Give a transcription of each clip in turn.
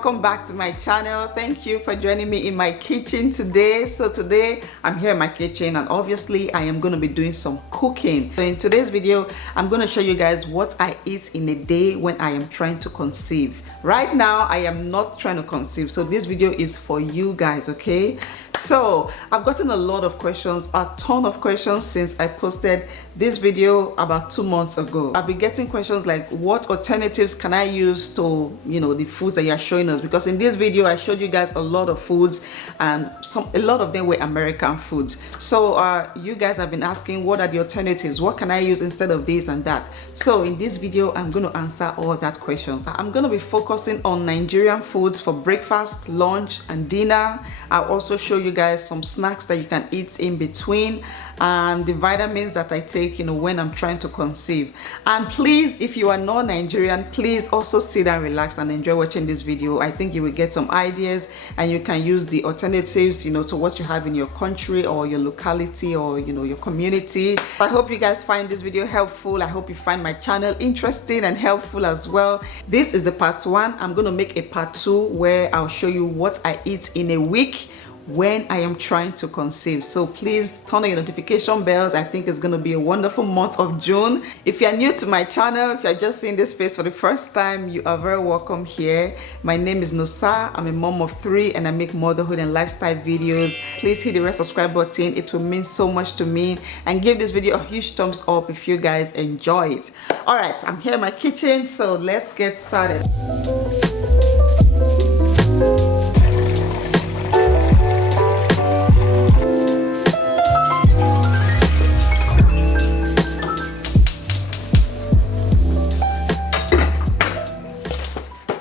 welcome back to my channel. Thank you for joining me in my kitchen today. So today I'm here in my kitchen and obviously I am going to be doing some cooking. So in today's video I'm going to show you guys what I eat in a day when I am trying to conceive. Right now I am not trying to conceive, so this video is for you guys, okay? So I've gotten a lot of questions, a ton of questions since I posted this video about 2 months ago. I've been getting questions like, what alternatives can I use to, the foods that you're showing us? Because in this video I showed you guys a lot of foods and a lot of them were American foods. So you guys have been asking, what are the alternatives? What can I use instead of this and that? So in this video I'm going to answer all that questions. I'm going to be focusing on Nigerian foods for breakfast, lunch and dinner. I'll also show you guys some snacks that you can eat in between and the vitamins that I take when I'm trying to conceive. And please, if you are not Nigerian, please also sit and relax and enjoy watching this video. I think you will get some ideas and you can use the alternatives to what you have in your country or your locality or your community. I hope you guys find this video helpful. I hope you find my channel interesting and helpful as well. This is the part 1. I'm going to make a part 2 where I'll show you what I eat in a week when I am trying to conceive. So please turn on your notification bells. I think it's going to be a wonderful month of June. If you're new to my channel, if you're just seeing this face for the first time, you are very welcome here. My name is Nosa. I'm a mom of 3 and I make motherhood and lifestyle videos. Please hit the red subscribe button. It will mean so much to me, and give this video a huge thumbs up if you guys enjoy it. All right, I'm here in my kitchen, so let's get started.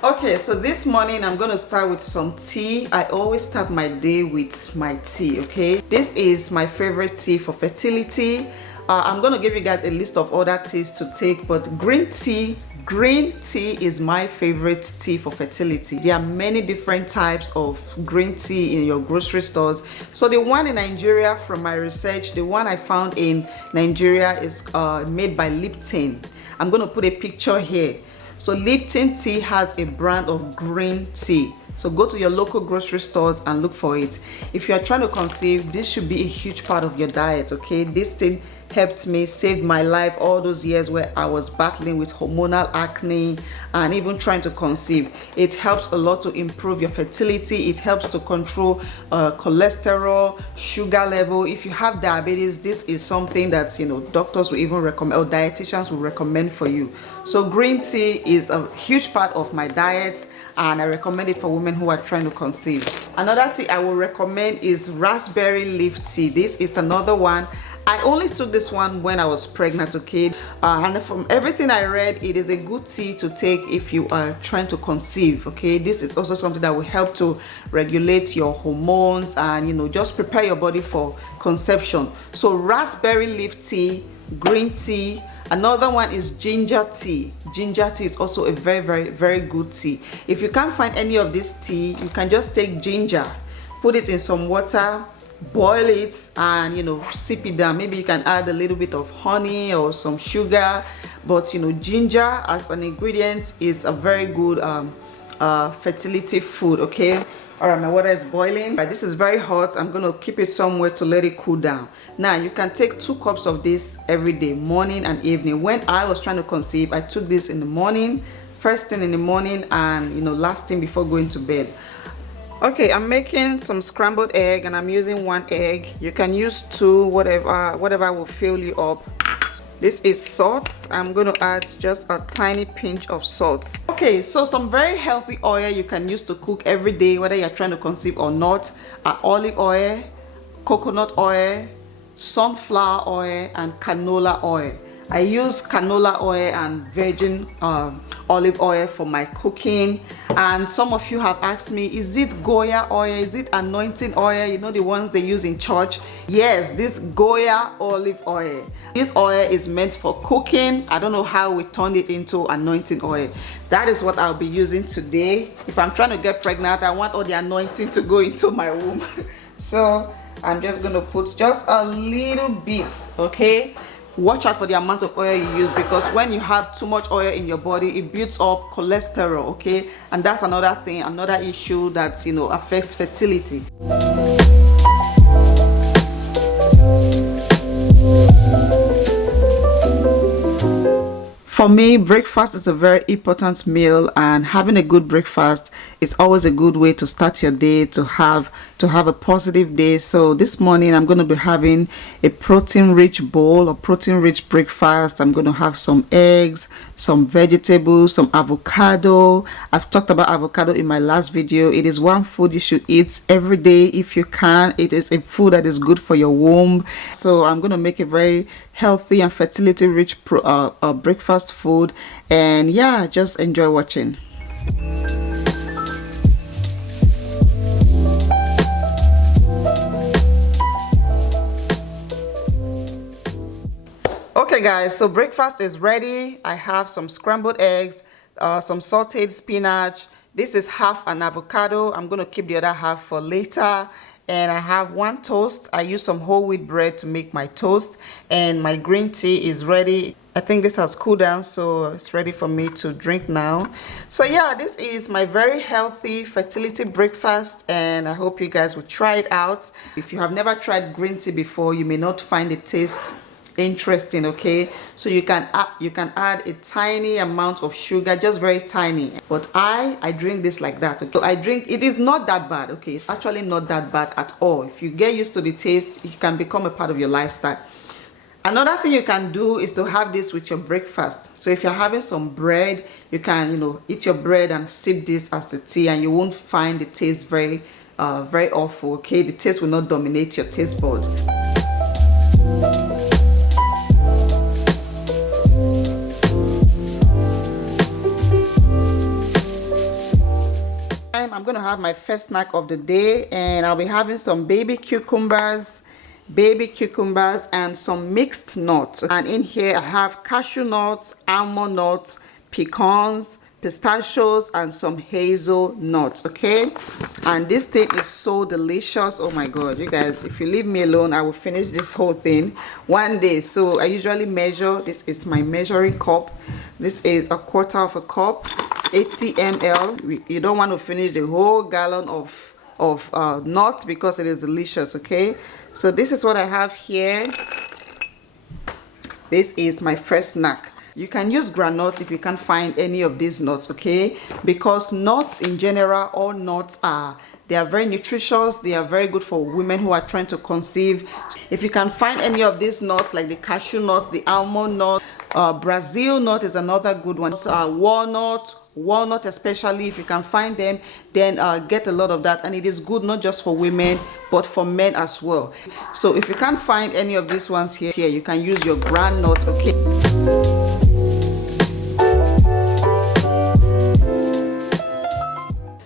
Okay, so this morning I'm going to start with some tea. I always start my day with my tea, okay? This is my favorite tea for fertility. I'm going to give you guys a list of other teas to take, but green tea is my favorite tea for fertility. There are many different types of green tea in your grocery stores. So the one in Nigeria, from my research, the one I found in Nigeria is made by Lipton. I'm going to put a picture here. So Lipton tea has a brand of green tea. So go to your local grocery stores and look for it. If you are trying to conceive, this should be a huge part of your diet, okay? This thing helped me, saved my life all those years where I was battling with hormonal acne and even trying to conceive. It helps a lot to improve your fertility. It helps to control cholesterol, sugar level. If you have diabetes, this is something that doctors will even recommend, or dietitians will recommend for you. So green tea is a huge part of my diet and I recommend it for women who are trying to conceive. Another tea I will recommend is raspberry leaf tea. This is another one. I only took this one when I was pregnant, okay? And from everything I read, it is a good tea to take if you are trying to conceive, okay? This is also something that will help to regulate your hormones and, just prepare your body for conception. So raspberry leaf tea, green tea. Another one is ginger tea. Ginger tea is also a very, very, very good tea. If you can't find any of this tea, you can just take ginger, put it in some water, boil it and sip it down. Maybe you can add a little bit of honey or some sugar, but ginger as an ingredient is a very good fertility food, okay? All right, my water is boiling. Right, this is very hot. I'm going to keep it somewhere to let it cool down. Now you can take 2 cups of this every day, morning and evening. When I was trying to conceive, I took this in the morning, first thing in the morning, and last thing before going to bed. Okay, I'm making some scrambled egg and I'm using 1 egg. You can use 2, whatever will fill you up. This is salt. I'm going to add just a tiny pinch of salt. Okay, so some very healthy oil you can use to cook every day, whether you're trying to conceive or not, are olive oil, coconut oil, sunflower oil, and canola oil. I use canola oil and virgin olive oil for my cooking. And some of you have asked me, is it Goya oil? Is it anointing oil? The ones they use in church? Yes, this Goya olive oil. This oil is meant for cooking. I don't know how we turned it into anointing oil. That is what I'll be using today. If I'm trying to get pregnant, I want all the anointing to go into my womb. So I'm just going to put just a little bit, okay? watch out for the amount of oil you use, because when you have too much oil in your body, it builds up cholesterol, okay? And that's another thing, another issue that, you know, affects fertility. For me, breakfast is a very important meal, and having a good breakfast is always a good way to start your day, to have a positive day. So this morning I'm going to be having a protein-rich bowl or protein-rich breakfast. I'm going to have some eggs, some vegetables, some avocado. I've talked about avocado in my last video. It is one food you should eat every day if you can. It is a food that is good for your womb. So I'm going to make a very healthy and fertility rich breakfast food, and yeah, just enjoy watching. Okay guys, so breakfast is ready. I have some scrambled eggs, some sauteed spinach. This is half an avocado. I'm going to keep the other half for later. And I have one toast. I use some whole wheat bread to make my toast, and my green tea is ready. I think this has cooled down, so it's ready for me to drink now. So yeah, this is my very healthy fertility breakfast, and I hope you guys will try it out. If you have never tried green tea before, you may not find the taste interesting, okay? So you can add a tiny amount of sugar, just very tiny, but I drink this like that, okay? So I drink, it is not that bad, okay? It's actually not that bad at all. If you get used to the taste, it can become a part of your lifestyle. Another thing you can do is to have this with your breakfast. So if you're having some bread, you can, you know, eat your bread and sip this as the tea, and you won't find the taste very awful, okay? The taste will not dominate your taste bud. I'm going to have my first snack of the day, and I'll be having some baby cucumbers and some mixed nuts. And in here I have cashew nuts, almond nuts, pecans, pistachios, and some hazelnuts, okay? And this thing is so delicious. Oh my god, you guys, if you leave me alone, I will finish this whole thing one day. So I usually measure. This is my measuring cup. This is a quarter of a cup, 80 ml. You don't want to finish the whole gallon of nuts because it is delicious, okay? So this is what I have here. This is my first snack. You can use groundnut if you can't find any of these nuts, okay? Because nuts in general, all nuts they are very nutritious. They are very good for women who are trying to conceive. If you can find any of these nuts, like the cashew nut, the almond nut, Brazil nut is another good one. Walnut especially, if you can find them, then get a lot of that. And it is good not just for women but for men as well. So if you can't find any of these ones here, you can use your ground nut, okay?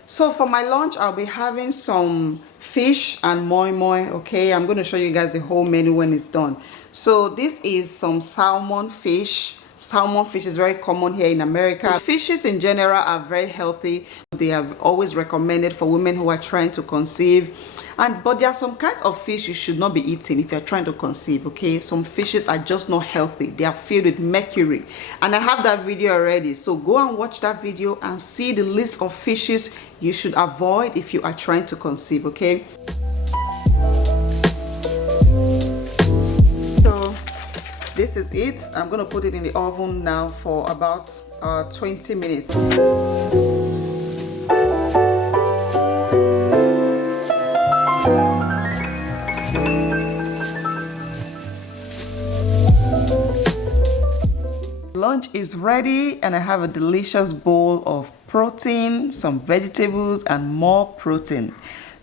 So for my lunch, I'll be having some fish and moi moi, okay? I'm going to show you guys the whole menu when it's done. So this is some salmon fish. Salmon fish is very common here in America. Fishes in general are very healthy. They are always recommended for women who are trying to conceive. But there are some kinds of fish you should not be eating if you're trying to conceive, okay? Some fishes are just not healthy. They are filled with mercury. And I have that video already. So go and watch that video and see the list of fishes you should avoid if you are trying to conceive, okay? This is it. I'm going to put it in the oven now for about 20 minutes. Lunch is ready, and I have a delicious bowl of protein, some vegetables, and more protein.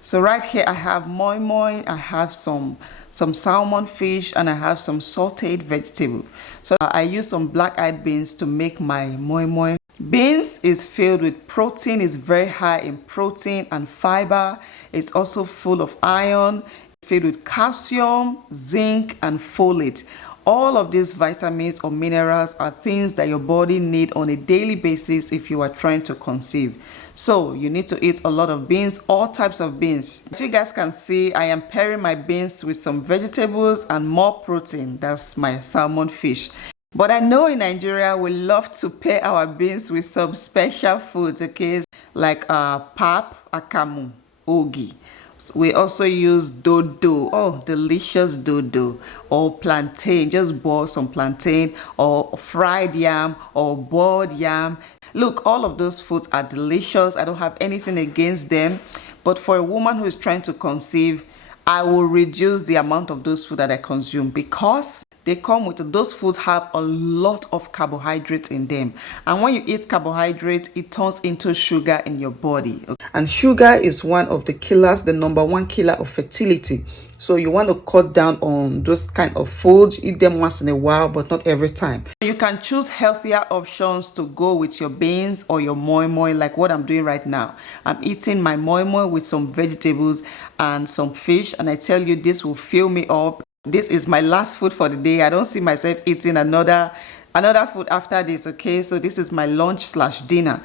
So right here I have moi moi, I have some salmon fish, and I have some sauteed vegetable. So I use some black-eyed beans to make my moi moi. Beans is filled with protein. It's very high in protein and fiber. It's also full of iron. It's filled with calcium, zinc, and folate. All of these vitamins or minerals are things that your body needs on a daily basis if you are trying to conceive. So you need to eat a lot of beans, all types of beans. As you guys can see, I am pairing my beans with some vegetables and more protein. That's my salmon fish. But I know in Nigeria we love to pair our beans with some special foods, okay, like pap, akamu, ogi. We also use dodo, oh delicious dodo, or plantain, just boil some plantain, or fried yam, or boiled yam. Look, all of those foods are delicious. I don't have anything against them, but for a woman who is trying to conceive, I will reduce the amount of those food that I consume, because they come with, those foods have a lot of carbohydrates in them, and when you eat carbohydrates, it turns into sugar in your body, and sugar is one of the killers, the #1 killer of fertility. So you want to cut down on those kind of foods. Eat them once in a while, but not every time. You can choose healthier options to go with your beans or your moi moi, like what I'm doing right now. I'm eating my moi moi with some vegetables and some fish, and I tell you, this will fill me up. This is my last food for the day. I don't see myself eating another food after this, okay? So this is my lunch/dinner.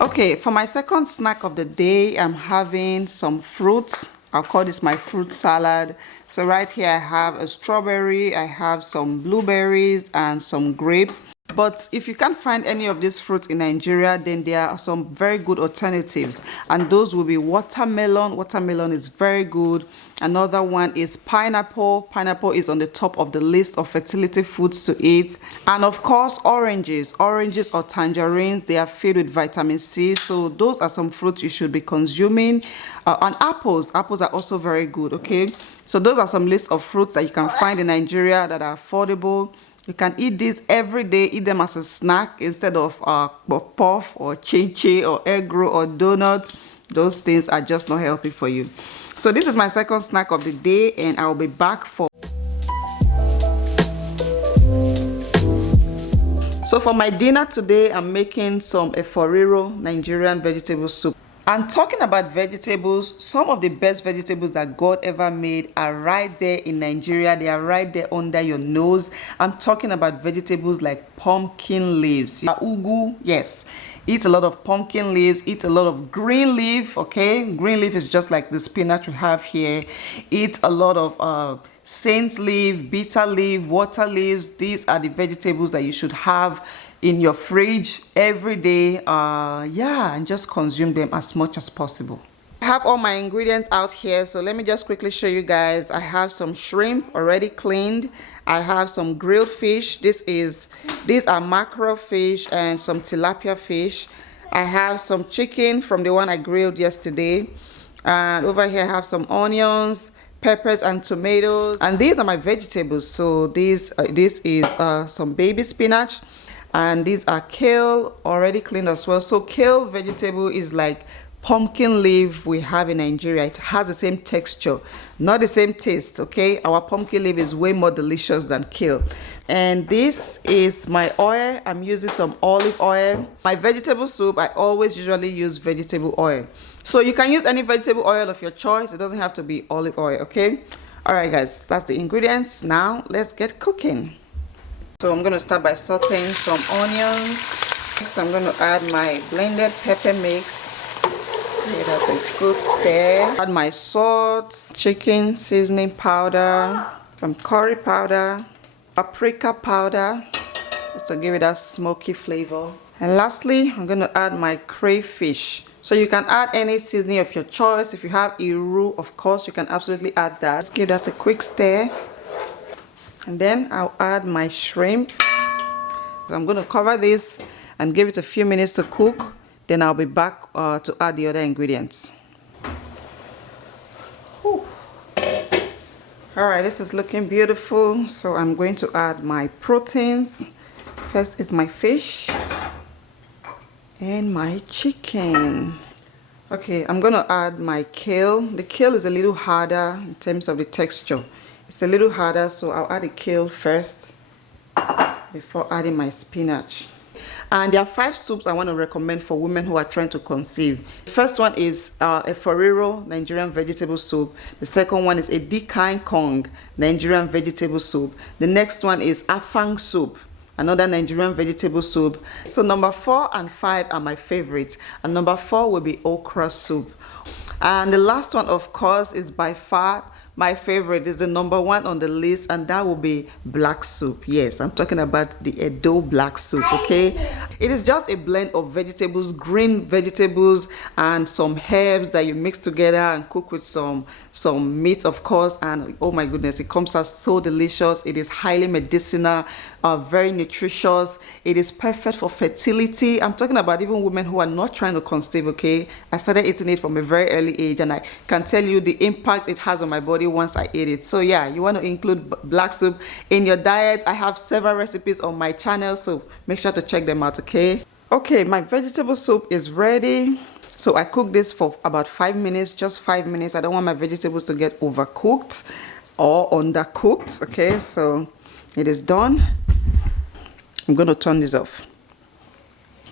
Okay, for my second snack of the day, I'm having some fruits. I'll call this my fruit salad. So right here I have a strawberry, I have some blueberries and some grape. But if you can't find any of these fruits in Nigeria, then there are some very good alternatives, and those will be watermelon. Watermelon is very good. Another one is pineapple. Pineapple is on the top of the list of fertility foods to eat. And of course, oranges. Oranges or tangerines, they are filled with vitamin C. So those are some fruits you should be consuming. And apples. Apples are also very good, okay? So those are some lists of fruits that you can find in Nigeria that are affordable. You can eat these every day, eat them as a snack instead of puff or chin-chin or egg roll or donut. Those things are just not healthy for you. So this is my second snack of the day, and I'll be back for... So for my dinner today, I'm making some eforiro Nigerian vegetable soup. And talking about vegetables, some of the best vegetables that God ever made are right there in Nigeria. They are right there under your nose. I'm talking about vegetables like pumpkin leaves. Ugu, yes. Eat a lot of pumpkin leaves. Eat a lot of green leaf, okay? Green leaf is just like the spinach we have here. Eat a lot of saint leaf, bitter leaf, water leaves. These are the vegetables that you should have in your fridge every day. Yeah, and just consume them as much as possible. I have all my ingredients out here, so let me just quickly show you guys. I have some shrimp already cleaned. I have some grilled fish. These are mackerel fish and some tilapia fish. I have some chicken from the one I grilled yesterday, and over here I have some onions, peppers and tomatoes, and these are my vegetables. So this is some baby spinach, and these are kale already cleaned as well. So kale vegetable is like pumpkin leaf we have in Nigeria. It has the same texture, not the same taste, okay? Our pumpkin leaf is way more delicious than kale. And this is my oil. I'm using some olive oil. My vegetable soup, I always usually use vegetable oil. So you can use any vegetable oil of your choice. It doesn't have to be olive oil, okay? All right, guys, that's the ingredients. Now let's get cooking. So I'm going to start by sauteing some onions. Next, I'm going to add my blended pepper mix. Okay, that's a good stir. Add my salt, chicken seasoning powder, some curry powder, paprika powder, just to give it that smoky flavor. And lastly, I'm going to add my crayfish. So you can add any seasoning of your choice. If you have iru, of course, you can absolutely add that. Just give that a quick stir. And then I'll add my shrimp. So I'm going to cover this and give it a few minutes to cook. Then I'll be back to add the other ingredients. Whew. All right, this is looking beautiful. So I'm going to add my proteins. First is my fish and my chicken. Okay, I'm going to add my kale. The kale is a little harder in terms of the texture. It's a little harder, so I'll add the kale first before adding my spinach. And there are 5 soups I want to recommend for women who are trying to conceive. The first one is a Forero Nigerian vegetable soup. The second one is a Dikai Kong Nigerian vegetable soup. The next one is Afang soup, another Nigerian vegetable soup. So number 4 and 5 are my favorites, and number 4 will be okra soup. And the last one, of course, is by far my favorite, is the number 1 on the list, and that will be black soup. Yes, I'm talking about the Edo black soup. Okay, it is just a blend of vegetables, green vegetables, and some herbs that you mix together and cook with some meat, of course. And oh my goodness, it comes out so delicious. It is highly medicinal, very nutritious. It is perfect for fertility. I'm talking about even women who are not trying to conceive. Okay, I started eating it from a very early age, and I can tell you the impact it has on my body once I eat it. So yeah, you want to include black soup in your diet. I have several recipes on my channel, so make sure to check them out. Okay, my vegetable soup is ready. So I cooked this for about 5 minutes, just 5 minutes. I don't want my vegetables to get overcooked or undercooked. Okay, so it is done. I'm going to turn this off.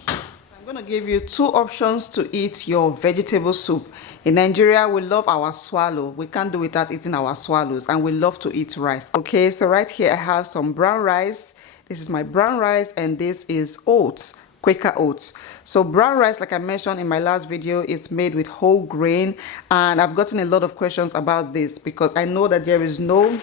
I'm going to give you 2 options to eat your vegetable soup. In Nigeria, we love our swallow. We can't do without eating our swallows, and we love to eat rice. Okay, so right here I have some brown rice. This is my brown rice, and this is oats, Quaker oats. So brown rice, like I mentioned in my last video, is made with whole grain, and I've gotten a lot of questions about this because I know that there is no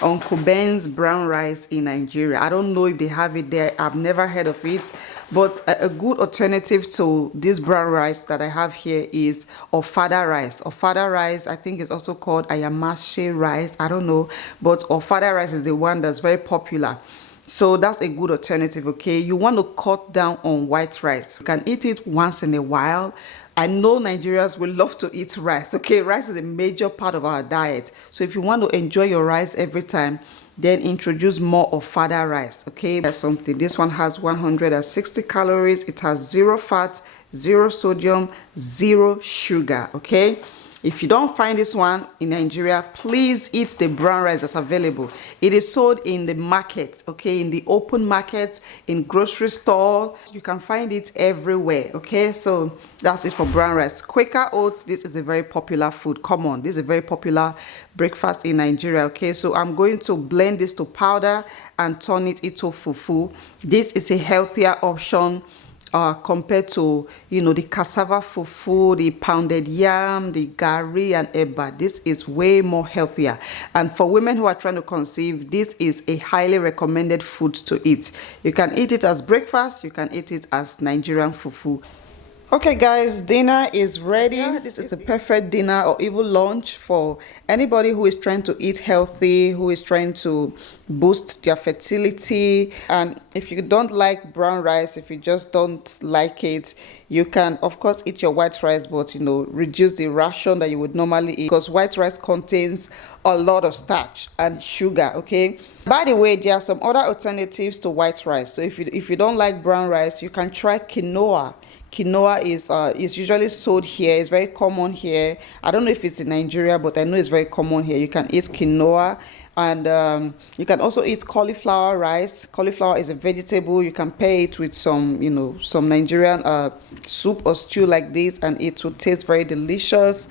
Uncle Ben's brown rice in Nigeria. I don't know if they have it there. I've never heard of it. But a good alternative to this brown rice that I have here is Ofada rice. Ofada rice, I think, is also called Ayamashe rice. I don't know. But Ofada rice is the one that's very popular. So that's a good alternative. Okay, you want to cut down on white rice. You can eat it once in a while. I know Nigerians will love to eat rice. Okay, rice is a major part of our diet. So if you want to enjoy your rice every time, then introduce more of fada rice. Okay, that's something. This one has 160 calories. It has 0 fat, 0 sodium, 0 sugar. Okay. If you don't find this one in Nigeria, please eat the brown rice that's available. It is sold in the market, okay, in the open market, in grocery store. You can find it everywhere, okay? So that's it for brown rice. Quaker oats, this is a very popular food. Come on, this is a very popular breakfast in Nigeria, okay? So I'm going to blend this to powder and turn it into fufu. This is a healthier option compared to, you know, the cassava fufu, the pounded yam, the gari and eba. This is way more healthier, and for women who are trying to conceive, this is a highly recommended food to eat. You can eat it as breakfast, you can eat it as Nigerian fufu. Okay guys, dinner is ready. This is a perfect dinner or even lunch for anybody who is trying to eat healthy, who is trying to boost their fertility. And if you don't like brown rice, if you just don't like it, you can of course eat your white rice, but you know, reduce the ration that you would normally eat, because white rice contains a lot of starch and sugar. Okay, by the way, there are some other alternatives to white rice. So if you don't like brown rice, you can try quinoa. Quinoa is usually sold here. It's very common here. I don't know if it's in Nigeria, but I know it's very common here. You can eat quinoa, and you can also eat cauliflower rice. Cauliflower is a vegetable. You can pair it with some, you know, some Nigerian soup or stew like this, and it will taste very delicious.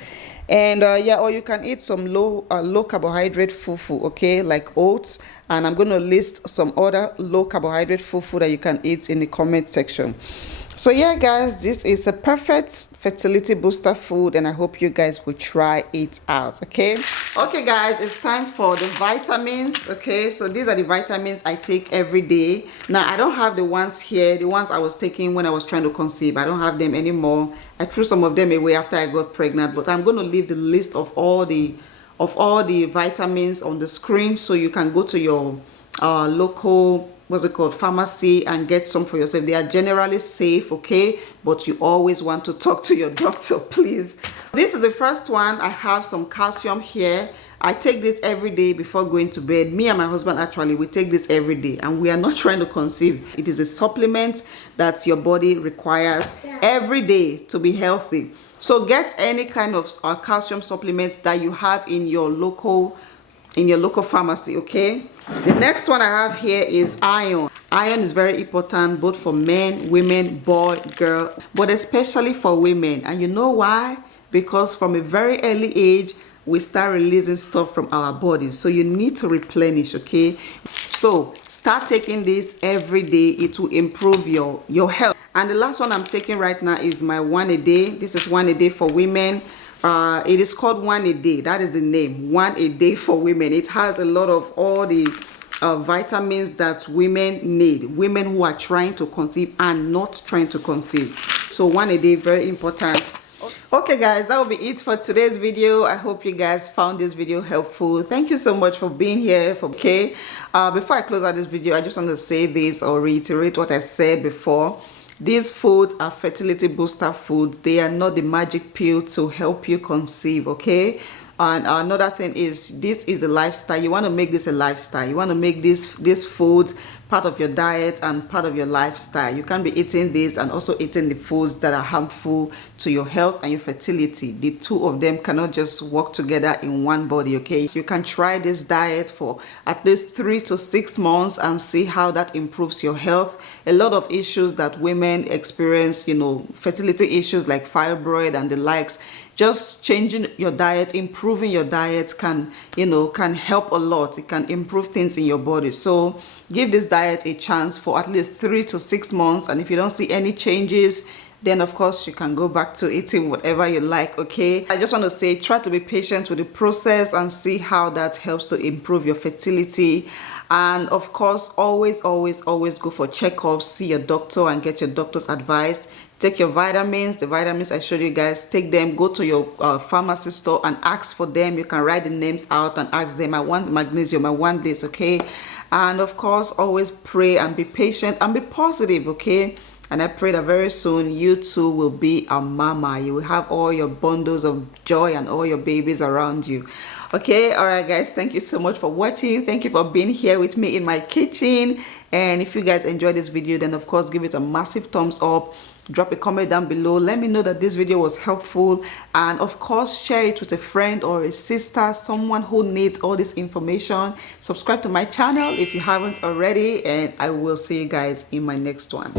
And yeah, or you can eat some low carbohydrate fufu, okay, like oats. And I'm going to list some other low carbohydrate fufu that you can eat in the comment section. So yeah guys, this is a perfect fertility booster food, and I hope you guys will try it out. Okay guys, it's time for the vitamins. Okay, so these are the vitamins I take every day. Now I don't have the ones here, the ones I was taking when I was trying to conceive. I don't have them anymore. I threw some of them away after I got pregnant, but I'm going to leave the list of all the vitamins on the screen, so you can go to your local pharmacy and get some for yourself. They are generally safe, okay, but you always want to talk to your doctor, please. This is the first one. I have some calcium here. I take this every day before going to bed. Me and my husband, actually, we take this every day, and we are not trying to conceive. It is a supplement that your body requires every day to be healthy. So get any kind of calcium supplements that you have in your local pharmacy, okay? The next one I have here is iron. Iron is very important both for men, women, boy, girl, but especially for women. And you know why? Because from a very early age, we start releasing stuff from our bodies. So you need to replenish, okay? So start taking this every day. It will improve your health. And the last one I'm taking right now is my 1 a day. This is 1 a day for women. It is called 1 a day. That is the name, 1 a day for women. It has a lot of all the vitamins that women need, women who are trying to conceive and not trying to conceive. So 1 a day, very important. Okay guys, that will be it for today's video. I hope you guys found this video helpful. Thank you so much for being here. Before I close out this video, I just want to say this or reiterate what I said before. These foods are fertility booster foods. They are not the magic pill to help you conceive, okay? And another thing is, this is a lifestyle. You want to make this a lifestyle. You want to make this food part of your diet and part of your lifestyle. You can't be eating this and also eating the foods that are harmful to your health and your fertility. The two of them cannot just work together in one body, okay? So you can try this diet for at least 3 to 6 months and see how that improves your health. A lot of issues that women experience, you know, fertility issues like fibroid and the likes, just changing your diet, improving your diet can, you know, can help a lot. It can improve things in your body. So give this diet a chance for at least 3 to 6 months. And if you don't see any changes, then of course you can go back to eating whatever you like, okay? I just want to say, try to be patient with the process and see how that helps to improve your fertility. And of course, always go for checkups, see your doctor and get your doctor's advice. Take your vitamins, the vitamins I showed you guys, take them, go to your pharmacy store and ask for them. You can write the names out and ask them, I want magnesium, I want this, okay? And of course, always pray and be patient and be positive, okay? And I pray that very soon you too will be a mama. You will have all your bundles of joy and all your babies around you. Okay, all right guys, thank you so much for watching. Thank you for being here with me in my kitchen. And if you guys enjoyed this video, then of course give it a massive thumbs up. Drop a comment down below. Let me know that this video was helpful, and of course share it with a friend or a sister, someone who needs all this information. Subscribe to my channel if you haven't already, and I will see you guys in my next one.